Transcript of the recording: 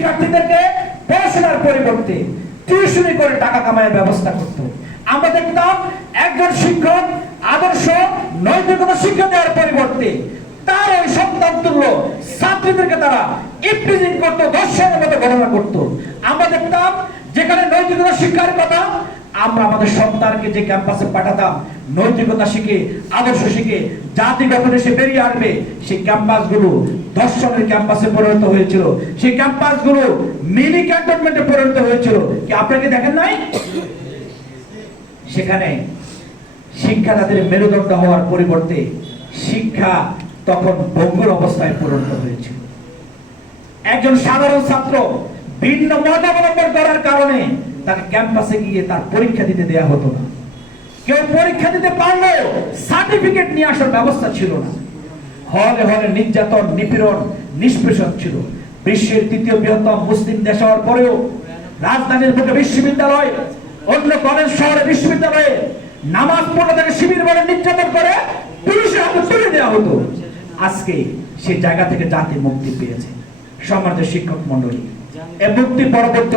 শিক্ষার্থীদেরকে পড়াশোনার পরিবর্তে টিউশনি করে টাকা কামায়ের ব্যবস্থা করত আমরা দেখতাম একজন শিক্ষক, আদর্শ, নৈতিকতা শিক্ষা দেওয়ার পরিবর্তে তার ওই সন্তান তুল্য ছাত্রীদেরকে তারা ইপ্রিজিং করতো দর্শনের মতো গণনা করতো। আমরা দেখতাম যেখানে নৈতিকতা শিক্ষার কথা আমরা আমাদের সন্তানকে যে ক্যাম্পাসে পাঠাতাম, নৈতিকতা শিখে, আদর্শ শিখে, জাতি গঠনে সে বেরিয়ে আসবে, সেই ক্যাম্পাসগুলো দর্শনের ক্যাম্পাসে পরিণত হয়েছিল। সেই ক্যাম্পাসগুলো মিনি ক্যান্টনমেন্টে পরিণত হয়েছিল। কি আপনাকে দেখেন নাই? সেখানে শিক্ষা তাদের মেরুদণ্ড হওয়ার পরিবর্তে শিক্ষা তখন ভঙ্গুর অবস্থায় পরিণত হয়েছিল। একজন সাধারণ ছাত্র ভিন্ন মত অবলম্বন করার কারণে তাকে ক্যাম্পাসে গিয়ে তার পরীক্ষা দিতে দেয়া হতো না। কেউ পরীক্ষা দিতে পারলেও সার্টিফিকেট নিয়ে আসার ব্যবস্থা ছিল না। হলে হলে নির্যাতন, নিপীড়ন, নিষ্পেষণ ছিল। বিশ্বের তৃতীয় বৃহত্তম মুসলিম দেশ হওয়ার পরেও রাজধানীর বুকে বিশ্ববিদ্যালয়, অন্য কলেজ শহরে বিশ্ববিদ্যালয়ে নামাজ পড়ে তাকে শিবির বলে নির্যাতন করে পুলিশের হাতে তুলে দেওয়া হতো। আজকে সে জায়গা থেকে জাতি মুক্তি পেয়েছে। সমাজের শিক্ষক মন্ডলী এ মুক্তি পরবর্তী